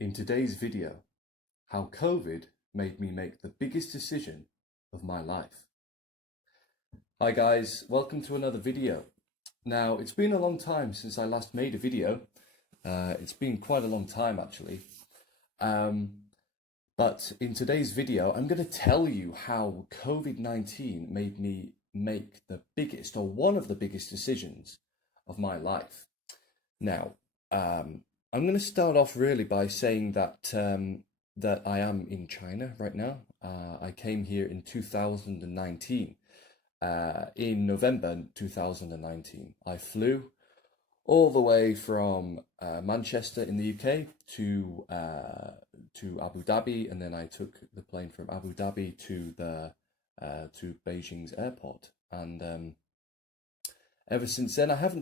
In today's video, how COVID made me make the biggest decision of my life. Hi guys, welcome to another video. Now, it's been a long time since I last made a video. It's been quite a long time actually. But in today's video, I'm going to tell you how COVID-19 made me make the biggest or one of the biggest decisions of my life. Now, I'm going to start off really by saying that that I am in China right now. I came here in 2019. In November 2019, I flew all the way from Manchester in the UK to Abu Dhabi, and then I took the plane from Abu Dhabi to Beijing's airport. And ever since then, I have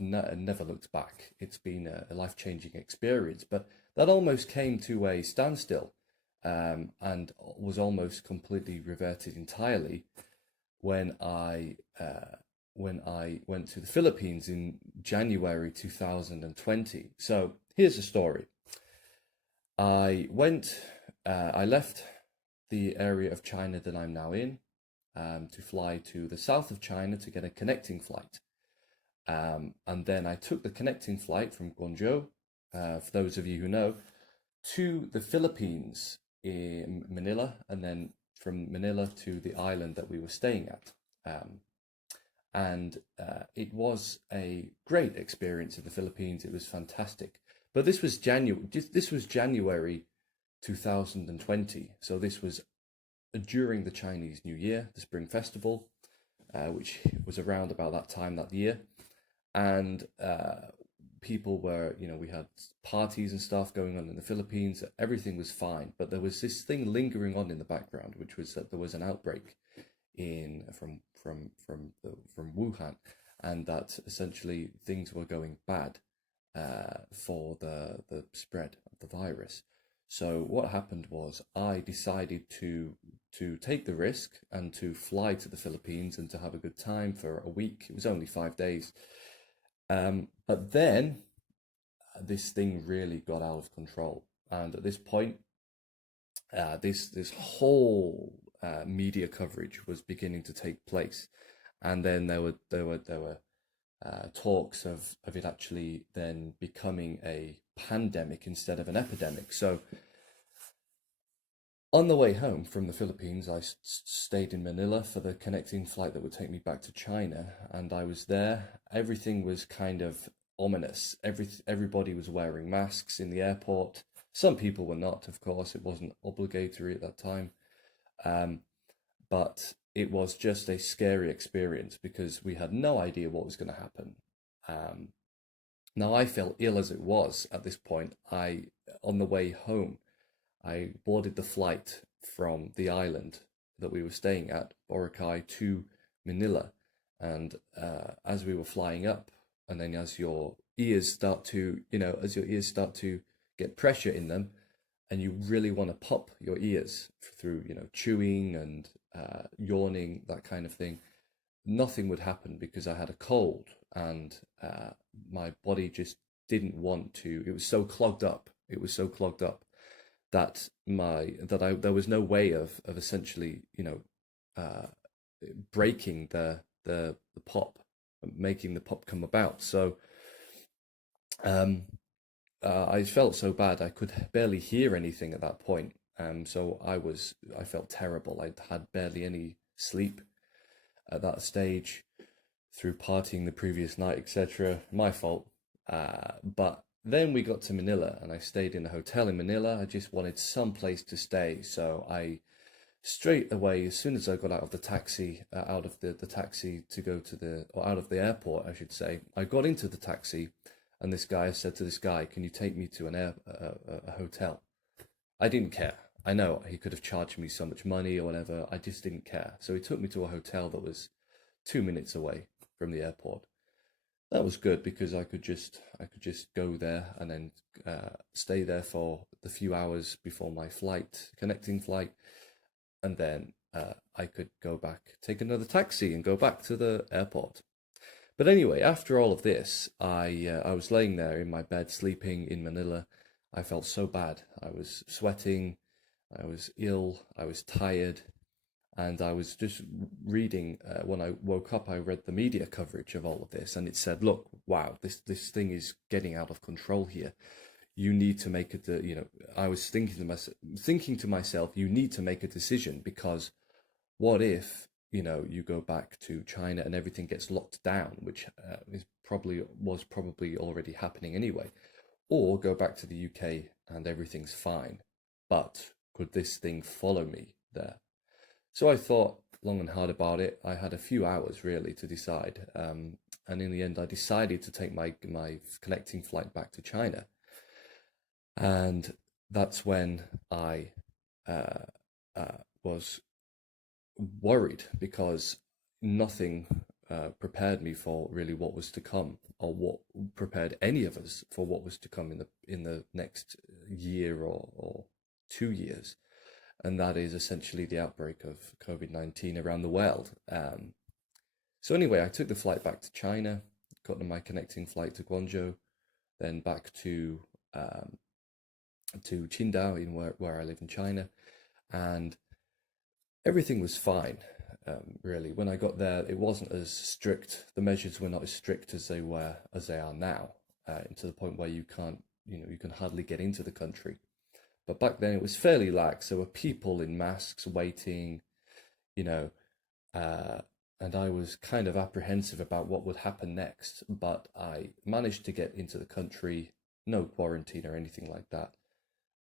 never looked back. It's been a life-changing experience, but that almost came to a standstill, and was almost completely reverted entirely when I went to the Philippines in January 2020. So here's the story. I left the area of China that I'm now in, to fly to the south of China to get a connecting flight. And then I took the connecting flight from Guangzhou, for those of you who know, to the Philippines in Manila, and then from Manila to the island that we were staying at. It was a great experience in the Philippines. It was fantastic. But this was January 2020. So this was during the Chinese New Year, the Spring Festival, which was around about that time that year. And people were, we had parties and stuff going on in the Philippines. Everything was fine, but there was this thing lingering on in the background, which was that there was an outbreak from Wuhan, and that essentially things were going bad for the spread of the virus. So what happened was I decided to take the risk and to fly to the Philippines and to have a good time for a week. It was only 5 days. But then this thing really got out of control. And at this point, this whole media coverage was beginning to take place. And then there were talks of it actually then becoming a pandemic instead of an epidemic. So on the way home from the Philippines, I stayed in Manila for the connecting flight that would take me back to China, and I was there. Everything was kind of ominous. Everybody was wearing masks in the airport. Some people were not, of course. It wasn't obligatory at that time. But it was just a scary experience because we had no idea what was going to happen. Now, I felt ill as it was at this point. On the way home, I boarded the flight from the island that we were staying at, Boracay, to Manila. And as we were flying up, and then as your ears start to get pressure in them, and you really want to pop your ears through, chewing and yawning, that kind of thing, nothing would happen because I had a cold, and my body just didn't want to. It was so clogged up. That there was no way of essentially breaking the pop, making the pop come about. So I felt so bad I could barely hear anything at that point. So I felt terrible. I had barely any sleep at that stage through partying the previous night, etc. My fault. But then we got to Manila, and I stayed in a hotel in Manila. I just wanted some place to stay, so I straight away, as soon as I got out of the taxi, out of the taxi to go to out of the airport, I should say, I got into the taxi, and I said to this guy, "Can you take me to a hotel?" I didn't care. I know he could have charged me so much money or whatever. I just didn't care. So he took me to a hotel that was 2 minutes away from the airport. That was good because I could just go there and then stay there for the few hours before my connecting flight, and then I could go back, take another taxi, and go back to the airport. But anyway, after all of this, I was laying there in my bed sleeping in Manila, I felt so bad. I was sweating, I was ill, I was tired, and I was just reading. When I woke up, I read the media coverage of all of this, and it said, "Look, wow, this thing is getting out of control here. You need to make it. I was thinking to myself, you need to make a decision, because what if you go back to China and everything gets locked down, which was probably already happening anyway, or go back to the UK and everything's fine, but could this thing follow me there?" So I thought long and hard about it. I had a few hours really to decide, and in the end, I decided to take my connecting flight back to China, and that's when I was worried, because nothing prepared me for really what was to come, or what prepared any of us for what was to come in the next year or 2 years, and that is essentially the outbreak of COVID-19 around the world. So anyway, I took the flight back to China, got on my connecting flight to Guangzhou, then back to Qingdao, in where I live in China, and everything was fine. Really, when I got there, it wasn't as strict. The measures were not as strict as they are now, to the point where you can hardly get into the country. But back then it was fairly lax. There were people in masks waiting, and I was kind of apprehensive about what would happen next. But I managed to get into the country, no quarantine or anything like that.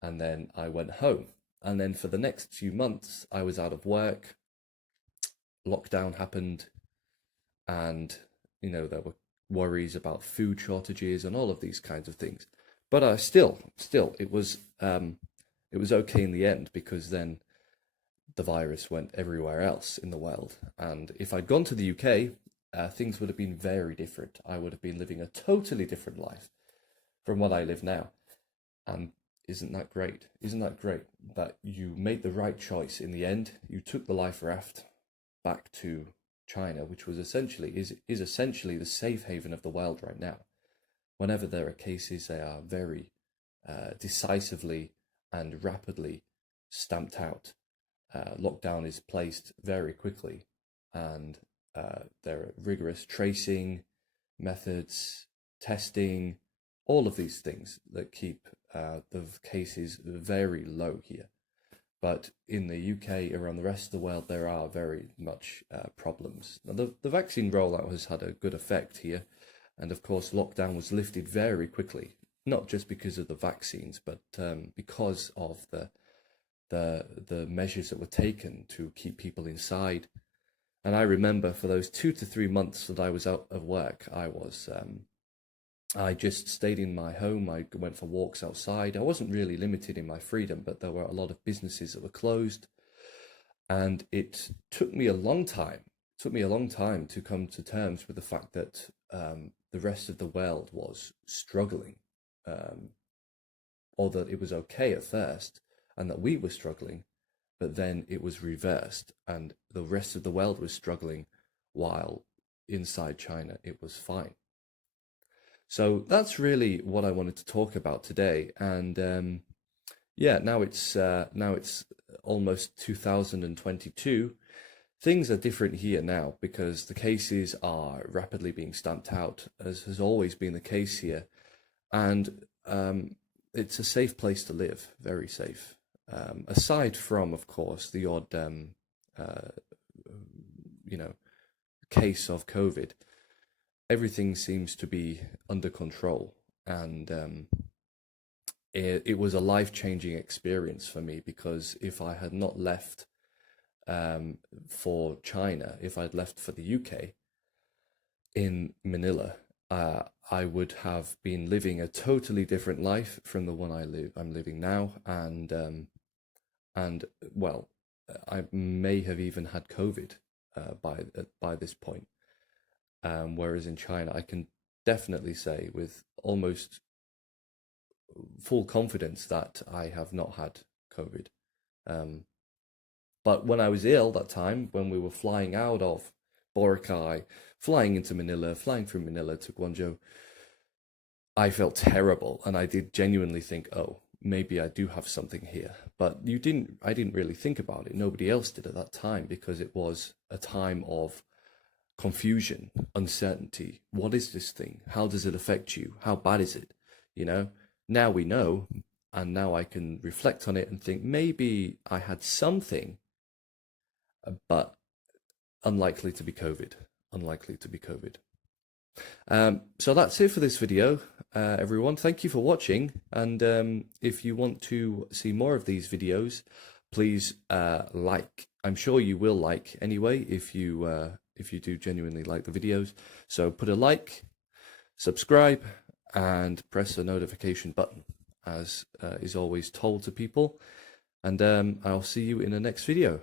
And then I went home. And then for the next few months, I was out of work. Lockdown happened, and there were worries about food shortages and all of these kinds of things. But still, it was okay in the end, because then the virus went everywhere else in the world. And if I'd gone to the UK, things would have been very different. I would have been living a totally different life from what I live now. And isn't that great? Isn't that great that you made the right choice in the end? You took the life raft back to China, which was essentially the safe haven of the world right now. Whenever there are cases, they are very decisively and rapidly stamped out. Lockdown is placed very quickly, and there are rigorous tracing methods, testing, all of these things that keep the cases very low here. But in the UK, around the rest of the world, there are very much problems. Now, the vaccine rollout has had a good effect here. And of course, lockdown was lifted very quickly, not just because of the vaccines, but because of the measures that were taken to keep people inside. And I remember for those 2 to 3 months that I was out of work, I just stayed in my home. I went for walks outside. I wasn't really limited in my freedom, but there were a lot of businesses that were closed. And it took me a long time. To come to terms with the fact that the rest of the world was struggling, or that it was okay at first, and that we were struggling, but then it was reversed, and the rest of the world was struggling, while inside China it was fine. So that's really what I wanted to talk about today. And now it's almost 2022. Things are different here now, because the cases are rapidly being stamped out, as has always been the case here. And it's a safe place to live, very safe. Aside from, of course, the odd, case of COVID, everything seems to be under control. And it was a life-changing experience for me, because if I had not left for China, if I'd left for the UK in Manila, I would have been living a totally different life from the one I'm living now, and well, I may have even had COVID by this point. Whereas in China, I can definitely say with almost full confidence that I have not had COVID. But when I was ill that time, when we were flying out of Boracay, flying into Manila, flying from Manila to Guangzhou, I felt terrible, and I did genuinely think, oh, maybe I do have something here. But I didn't really think about it. Nobody else did at that time, because it was a time of confusion, uncertainty. What is this thing? How does it affect you? How bad is it? You know, now we know, and now I can reflect on it and think maybe I had something, but unlikely to be COVID. Unlikely to be COVID. So that's it for this video, everyone. Thank you for watching. And if you want to see more of these videos, please like. I'm sure you will like anyway if you do genuinely like the videos. So put a like, subscribe, and press the notification button, as is always told to people. And I'll see you in the next video.